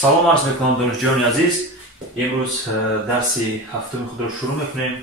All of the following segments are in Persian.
салом арз мекунам донишҷӯёни азиз. имруз дарси ҳафтуми худро шурӯъ мекунем.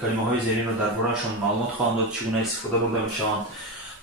калимаҳои зеринро дар бораашон маълумот хоҳам дод, чӣ гуна истифода бурда мешаванд.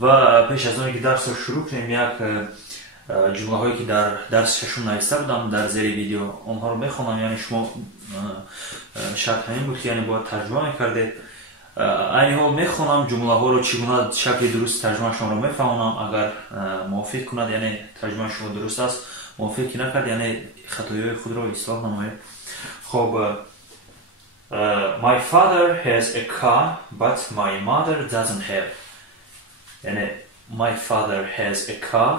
ва пеш аз оне ки дарсро шурӯъ кунем, як ҷумлаҳое ки дар дарси шашум нависта будам дар зери видео, онҳоро мехонам. яъне шумо шарт ҳамин буд ки яъне бояд тарҷума мекардед. айни ҳол мехонам ҷумлаҳоро, чӣ гуна шакли дуруст тарҷумаашонро мефаҳмонам. агар мувофиқ кунад, яъне тарҷумаи шумо дуруст аст, мувофиқ ки накард, яъне хатоиҳои худро ислоҳ намоед. Хоб, my father has a car but my mother doesn't have. яъне my father has a car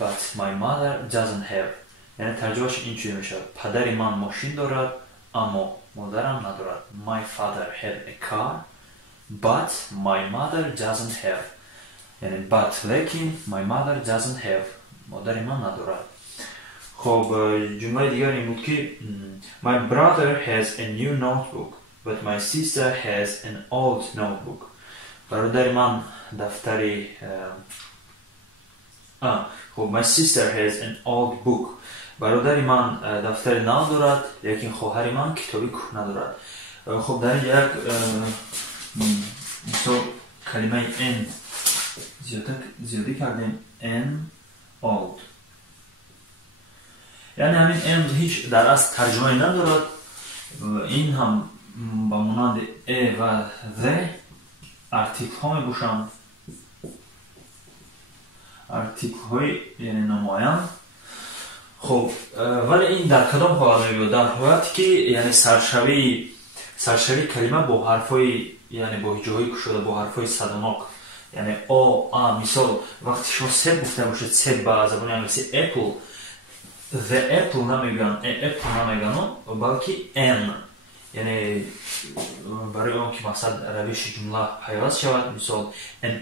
but my mother doesn't have. яъне тарҷумааш инчунин мешавад: падари ман мошин дорад, аммо модарам надорад. My father had a car but my mother doesn't have. яъне but лекин my mother doesn't have. модари ман надорад. خب جمله دیگر این بود که My brother has a new notebook but my sister has an old notebook. برادر من دفتری خب my sister has an old book. برادر من دفتری نو دارد، لیکن خواهر من کتابی کهنه دارد. خب در یک مثال کلمه n زیادی کردیم n old. یعنی همین n هیچ در اصل ترجمه ندارد. این هم با مانند ا و ذ ارتیکل ها می باشند. ارتیکل های یعنی نمایان. خب ولی این در کدام حالت می بود؟ در حالتی که یعنی سرشوی کلمه با حرفای یعنی با هجاهای کشیده، با حرفای صداناک، یعنی آ مثال وقتی شما سب گفته باشید، سب با زبان انگلیسی apple، the apple نمیگن، apple نمیگن، بلکه n. یعنی برای اون که مقصد روش جمله پیوست شود، مثال an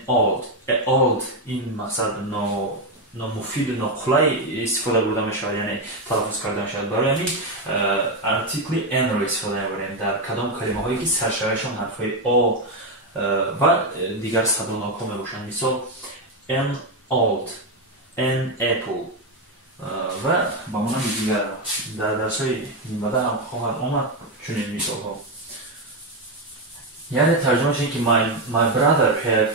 old این مقصد نامفید و ناقلای استفاده برده میشود، یعنی تلفظ کرده میشود. برای همین ارتیکل n رو استفاده میبریم در کدام کلمه هایی که سرشویشان حرفهای آ و دیگر صداناک ها میباشند. مثال an old، an apple و با مانند دیگر در درس‌های بعد هم خواهد آمد چنین مثال‌ها. یعنی ترجمه‌اش این که my brother had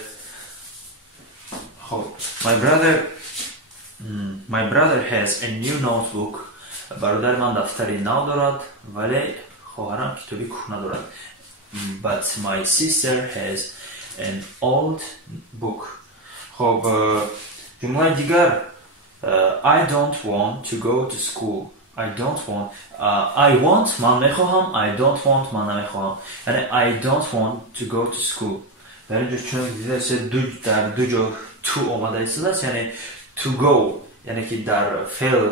my brother has a new notebook. برادر من دفتری نو دارد ولی خواهرم کتابی کهنه دارد. But my sister has an old book. خب جمله دیگر I don't want to go to school. I don't want. I want من میخواهم. I don't want من نمیخواهم. یعنی I don't want to go to school. در اینجا چون دیده در دو جا تو آمده است، یعنی to go یعنی که در فعل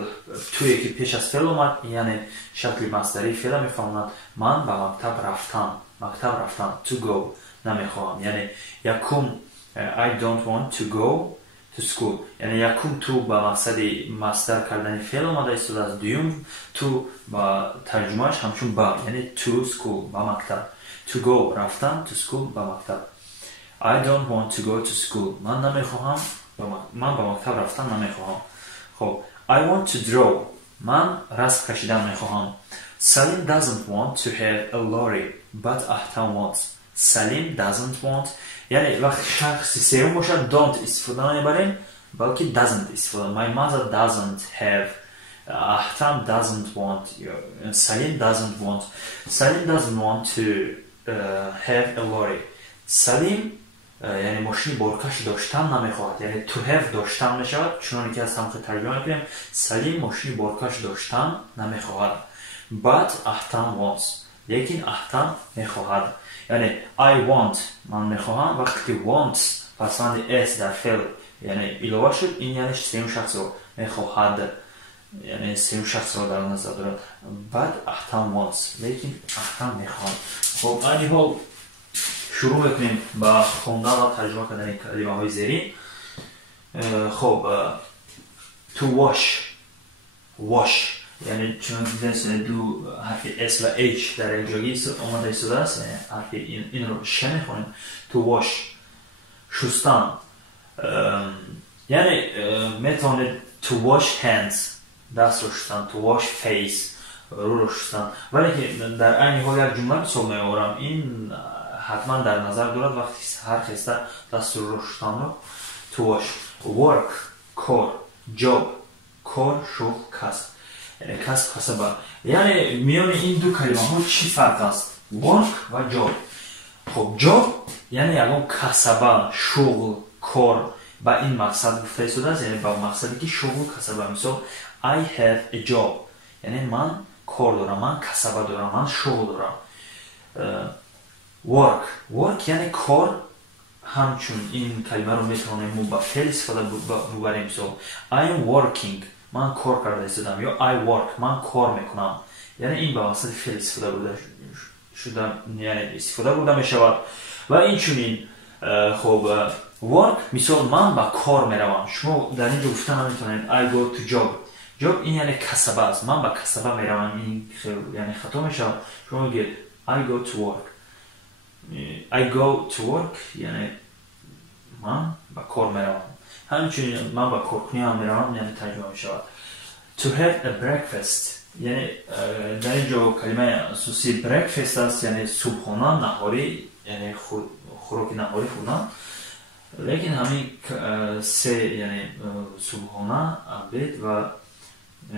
توی که پیش از فعل آمد، یعنی شکل مصدری فعل میفهمند. من به مکتب رفتن to go نمیخواهم. یعنی یکم I don't want to go to school. یعنی یکم تو با مقصد مصدر کردن فعل آمده است. از دوم تو با ترجمهش همچون با، یعنی to school با مکتب. to go رفتن، to school با مکتب. I don't want to go to school من نمیخواهم، من با مکتب رفتن نمیخواهم. خب I want to draw من رسم کشیدن میخواهم. Salim doesn't want to have a lorry but Ahtam wants. Salim doesn't want یعنی وقت شخصی سیوم باشد don't استفاده نمیبریم بلکه doesn't استفاده. My mother doesn't have. Ahtam doesn't want. Salim doesn't want. Salim doesn't want to have a lorry. Salim یعنی ماشین بارکش داشتن نمیخواهد. یعنی to have داشتن میشود، چون که از تمام ترجمه میکنیم سلیم ماشین بارکش داشتن نمیخواهد. But Ahtam wants لیکن احتام میخواهد. یعنی I want من میخواهم، وقتی که wants پسند s در فعل یعنی اضافه شد، این یعنی سیم شخص رو میخواهد، یعنی سیم شخص رو در نظر دارد. But احتام wants لیکن احتام میخواهد. خب این حال شروع میکنیم با خوندن و ترجمه کردن کلمه های زیرین. خب to wash یعنی چون دیدن دو حرف s و h در اینجایی آمده شده است، حرف این رو ش میخونیم. to wash شستن یعنی میتونید to wash hands дастро шустан, to wash face, руйро шустан. вале ки дар айни ҳол як ҷумла мисол меорам, ин ҳатман дар назар дорад вақти ҳар хеста дасту руйро шустанро to wash. work кор, job кор, шугл, касб, яъне касб, касаба. яъне миёни ин ду калимаҳо чӣ фарқ аст? work ва job. хоб job яъне ягон касаба, шугл, кор ба ин мақсад гуфта истодааст, яъне ба мақсаде ки шугл, касаба. мисол I have a job, яъне ман кор дорам, ман касаба дорам, ман шугл дорам. work яъне кор, ҳамчун ин калимаро метавонем мо ба феъл истифода бубарем. мисол I am working, ман кор карда истодам, ё I work, ман кор мекунам. яъне ин ба мақсади феъл истифода бурда мешавад. ва инчунин хоб work, мисол ман ба кор меравам. шумо дар ин ҷо гуфта наметавонед I go to job. job ин яъне касаба аст, ман ба касаба меравам. ин яъне хато мешавад. шумо мегӯед I go to work. I go to work яъне ман ба кор меравам. ҳамчунин ман ба коркуниам меравам, яъне тарҷума мешавад. To have a breakfast, яъне дар ин ҷо калимаи асосии breakfast аст, яъне субҳона, наҳори, яъне хуроки наҳори хӯрдан. лекин ҳамин се, яъне субҳона, абед ва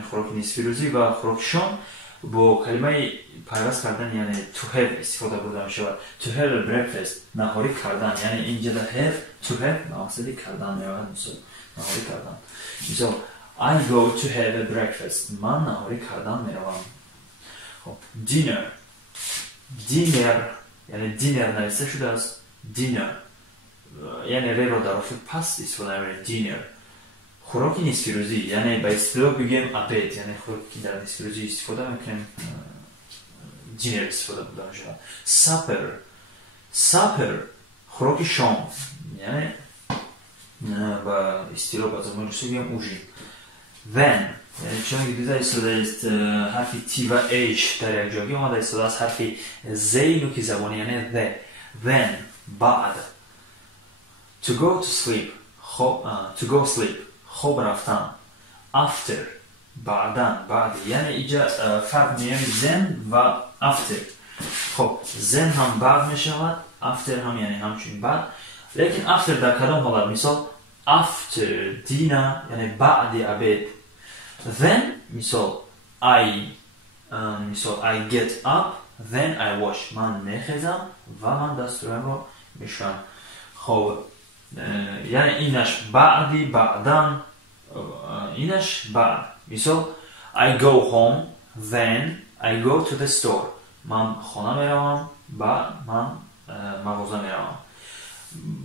хуроки нисфирузи ва хуроки шом бо калимаи пайваст кардан, яъне to have истифода бурда мешавад. To have a breakfast, наҳори кардан, яъне инҷода have, to have ба мақсади кардан меояд. мисол наҳори кардан. мисол I go to have a breakfast, ман наҳори кардан меравам. dinner, яъне dinner нависта шудааст. dinner яъне реро дар офи паст истифода мебарем. dinner. хуроки нисфирузи, яъне ба истилоҳ бигем абед, яъне хуроки ки дар нисфирузи истифода мекунем, dinner истифода бурда мешавад. supper хуроки шом, яъне ба истилоҳ ба забони русӣ бигем ужин. then яъне чун ки дида истодааст ҳарфи t ва h дар якҷоягӣ омада истодааст ҳарфи z нуки забони, яъне the. then баъд. to go sleep хоб рафтан. after баъдан, баъди, яъне инҷа фарқ миёни then ва after. хоб then ҳам баъд мешавад, after ҳам яъне ҳамчун баъд. лекин after дар кадом ҳолат? мисол after dinner яъне баъди абед. then мисол I get up, then I wash, ман мехезам ва ман дастуроямро мешӯям. хоб яъне инаш баъди, баъдан, инаш баъд. мисол I go home, then I go to the store, ман хона меравам, баъд ман мағоза меравам.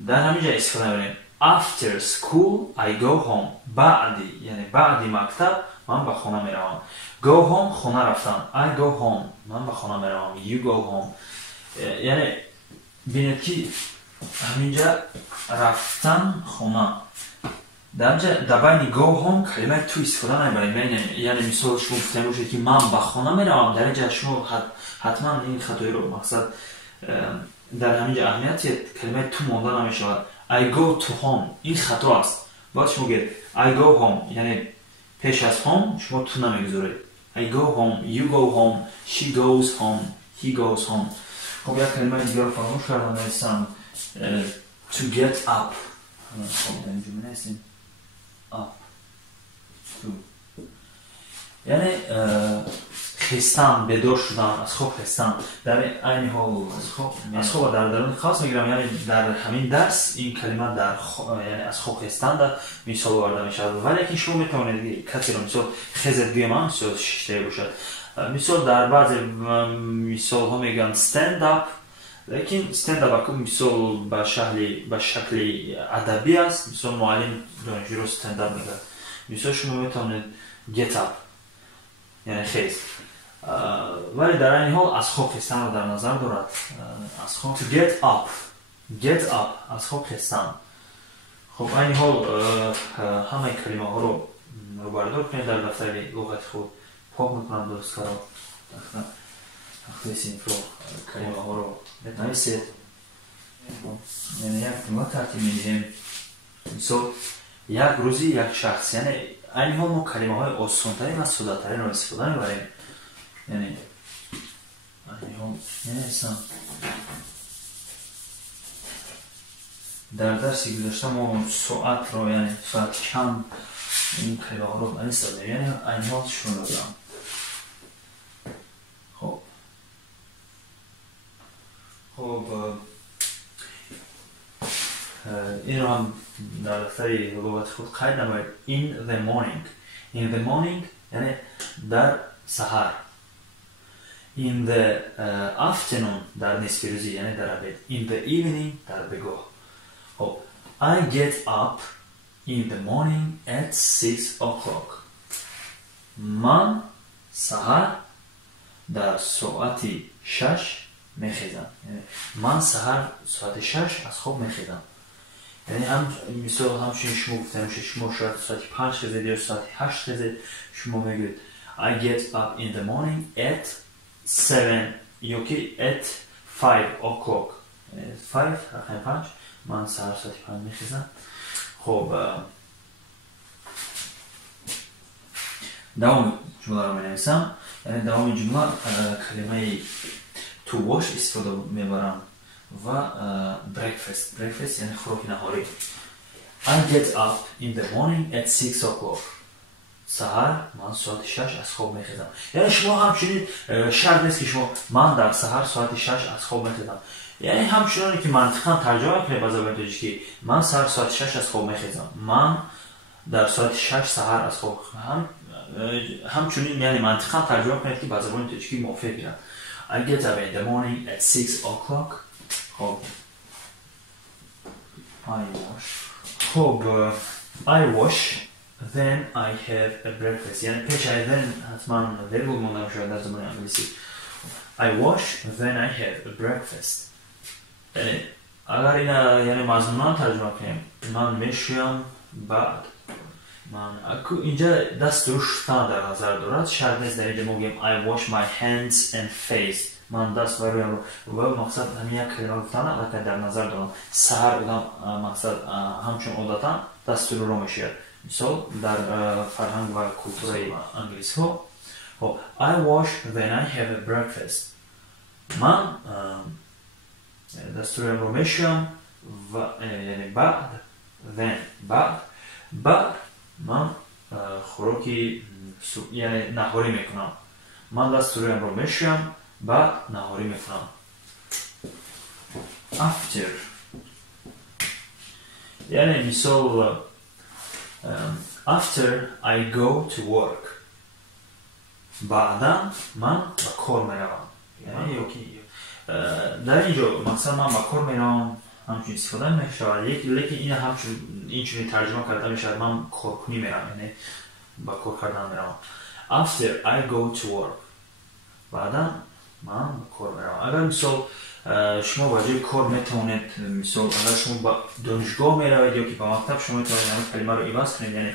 дар ҳамин ҷа истифода мебарем. after school I go home, баъди яъне баъди мактаб ман ба хона меравам. go home хона рафтан. I go home, ман ба хона меравам. you go home. яъне бинед ки ҳаминҷа рафтан хона, дар байни go home калимаи ту истифода мебарем. яъне мисол шумо гуфтем бошед ки ман ба хона меравам, дар инҷа шумо ҳатман ин хатоиро мақсад дар ҳаминҷа аҳамияти калимаи ту монда намешавад. I go to home ин хато аст. баъд шумо гӯед I go home, яъне пеш аз home шумо ту намегузоред. I go home, you go home, she goes home, he goes home. хоб як калимаи дигар фаромӯш кардам, нависам to get up. up to яъне хистан, бедор шудан, аз хоб хистан. дар айни ҳол аз хоб дар даруни хас мегирам, яъне дар ҳамин дарс ин калима дар яъне аз хоб хистанда мисол оварда мешавад. вале ки шумо метавонед касеро мисол хезет гӯям, мисол шиштае бошад. мисол дар баъзе мисолҳо мегӯянд stand up, лекин stand up мисол ба шакли адабӣ аст. мисол муаллим донишҷӯро stand up мегӯяд. мисол шумо метавонед get up яъне хез. вале дар айни ҳол аз хоб хестанро дар назар дорад. аз хоб to get up аз хоб хестан. хоб айни ҳол ҳамаи калимаҳоро рӯбардор кунед дар дафтари луғати худ. пок мекунам дӯстаро тахтаи синфро калимаҳоро нависед. яъне як ҷумла тартиб медиҳем. мисол як рӯзи як шахс, яъне این حال ما کلمه های آسان‌ترین و ساده‌ترین رو استفاده می‌بریم. یعنی این حال نیستم. در درسی گذشته ما ساعت رو یعنی ساعت کم این کلمه ها رو استفاده یعنی این حال شروع دارم. خب این رو هم در دفتر لغت خود قید نمایید. In the morning. In the morning یعنی در سحر. In the afternoon در نسفیروزی یعنی در عبید. In the evening در بگاه. خب I get up in the morning at 6 o'clock. من سحر در ساعتی 6 میخیزم. یعنی من سحر ساعت 6 از خواب میخیزم. یعنی هم مثال همچنین شما گفتم شما شاید ساعت 5 خیزید یا ساعت 8 خیزید شما میگوید I get up in the morning at 7 یا که at 5 o'clock. 5 رقم 5 من سحر ساعت 5 میخیزم. خب دوام جمله رو مینویسم. یعنی دوام جمله کلمه to wash استفاده میبرم و breakfast یعنی خوراک نهاری. I get up in the morning at 6 o'clock. سحر من ساعت 6 از خواب میخیزم. یعنی شما همچنین شرط نیست که شما من در سحر ساعت 6 از خواب میخیزم. یعنی همچنانی که منطقا ترجمه کنید با زبان تاجیکی که من سحر ساعت 6 از خواب میخیزم. من در ساعت 6 سحر از خواب میخیزم. همچنین یعنی منطقا ترجمه کنید که با زبان تاجیکی موافق گیرند. I get up in the morning at 6 o'clock. خب I wash then I have a breakfast. یعنی پیش then حتما ویرگول مونده شاید در زبان انگلیسی. I wash then I have a breakfast. یعنی اگر این یعنی مضمونا ترجمه کنیم من میشویم بعد من اینجا دستو شستن در نظر دارد. شرط نیست در اینجا میگیم I wash my hands and face. من دست و رویم رو و مقصد همین یک کلمه گفتن البته در نظر دارم. سحر بودم مقصد همچون عادتا دست رو میشید. مثال در فرهنگ و کلتور انگلیسی ها I wash when I have a breakfast. من دست رو میشیم و یعنی بعد بعد من خوراکی یعنی نهاری میکنم. من دست رو میشیم بعد نهاری میکنم. After یعنی مثال after I go to work. بعدا من به کار میروم. یعنی در اینجا مثلا من به کار میروم همچنین استفاده میشود. لیکن این همچنین ترجمه کرده میشود من کارکنی میروم یعنی به کار کردن میروم. After I go to work. بعدا من به کار میروم. اگر مثال شما واجه کار میتونید مثال اگر شما به دانشگاه میروید یا که به مکتب شما میتونید این کلمه رو عوض کنید. یعنی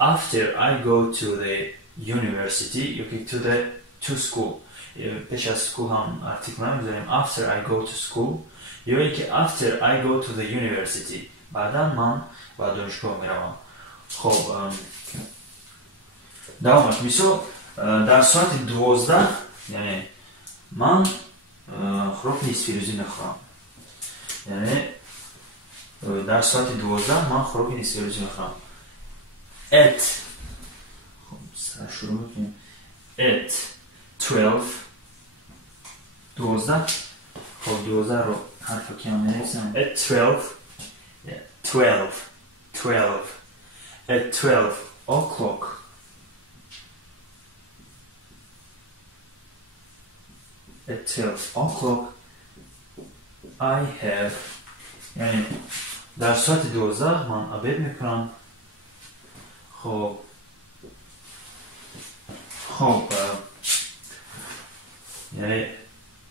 after I go to the university یا که to school. پیش از school هم ارتیکل نمیذاریم after I go to school یا اینکه after I go to the university. بعدا من به دانشگاه میروم. خب دوامش مثال در ساعت 12 یعنی من خوراک نسفیروزی میخورم. یعنی در ساعت 12 من خوراک نسفیروزی میخورم. At خب شروع میکنیم. At 12 12 خب 12 رو حرف کم می‌نویسم. At 12 At 12 o'clock. At 12 o'clock I have یعنی در ساعت 12 من عبید میکنم. خب یعنی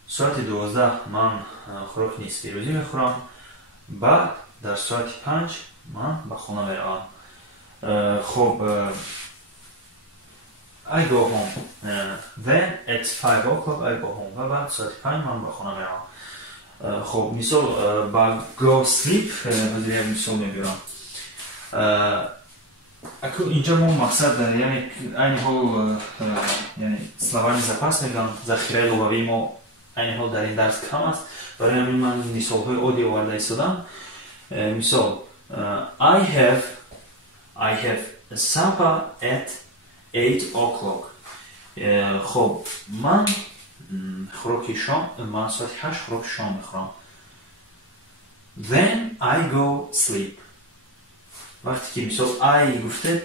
ساعت 12 من خوراک نسفیروزی میخورم. بعد در ساعت 5 من به خونه میروم. خب I go home. Then at 5 o'clock I go home. و بعد ساعت 5 من به خونه میروم. خب مثال با go sleep مثال میگیرم. اینجا ما مقصد داره، یعنی این حال یعنی словарный запас میگم، ذخیره لغوی ما این حال در این درس کم است، برای همین من مثال‌های عادی آورده ایستادم. مثال I have supper at 8 o'clock. خب من خوراک شام، من ساعت 8 خوراک شام میخورم. Then I go sleep. وقتی که مثال I گفته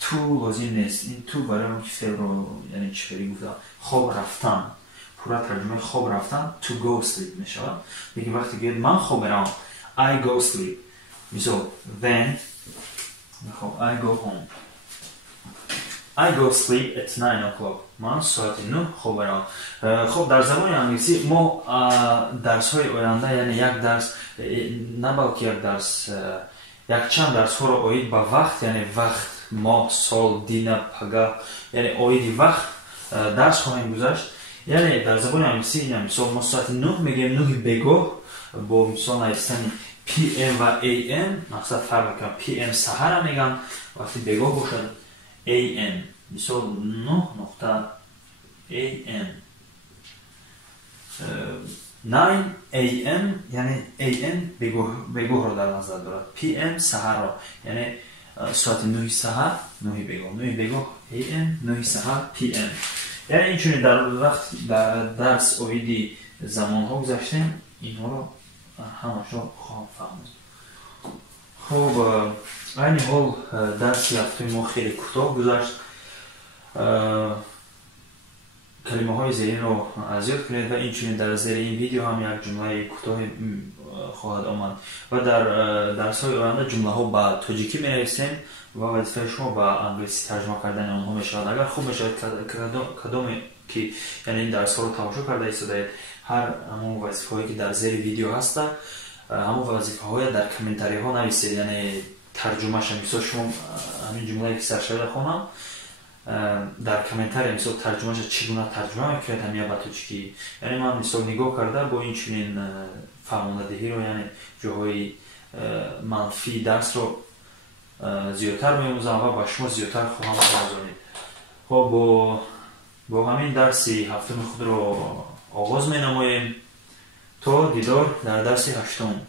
تو لازم نیست، این تو برای من که فعل رو یعنی چی گفته خواب رفتن، پورا ترجمه خواب رفتن to go sleep میشود. دیگه وقتی که من خواب برم I go sleep. مثال then خب I go home. I go sleep at 9 o'clock. من ساعت 9 خواب برم. خب در زبان انگلیسی ما درس های آینده یعنی یک درس نه بلکه یک درس یک چند درس ها را آید به وقت، یعنی وقت ماه سال دینه پگاه یعنی آید وقت درس خواهیم گذاشت. یعنی در زبان انگلیسی یعنی مثال ما ساعت 9 میگیم 9 بگاه با مثال نوشتن PM و AM مقصد فرق کنم. PM سحر میگم وقتی بگاه باشد AM مثال 9 نقطه AM 9 AM یعنی AM بگاه را در نظر دارد. PM سحر را یعنی ساعت 9 سحر 9 بگاه 9 بگاه AM 9 سحر PM. یعنی اینچونی در وقت در درس اویدی زمان ها گذاشتیم اینها را همش را خواهم فهمید. خب این حال درس هفتم ما خیلی کوتاه گذشت. کلمه های زیرین رو زیاد کنید و اینچنین در زیر این ویدیو هم یک جمله کوتاه خواهد آمد و در درس های آینده جمله ها با تاجیکی می نویسیم و وظیفه شما با انگلیسی ترجمه کردن آنها می شود. اگر خوب می شود کدام که یعنی این درس ها رو تماشا کرده ایستاده هر همون وظیفه هایی که در زیر ویدیو هست همون وظیفه های در کامنتاری ها نویسید، یعنی ترجمه شد. مثلا شما همین جمله که سر شده خونم در کامنتاری مثلا ترجمهش چگونه ترجمه میکنید همین باتوچکی، یعنی من مثلا نگاه کرده با این چنین فهماندهی رو یعنی جاهای منفی درس رو زیادتر می‌آموزم و با شما زیادتر خواهم آموزانید. خب با همین درسی هفتم خود رو آغاز می‌نماییم تا دیدار در درس هشتم.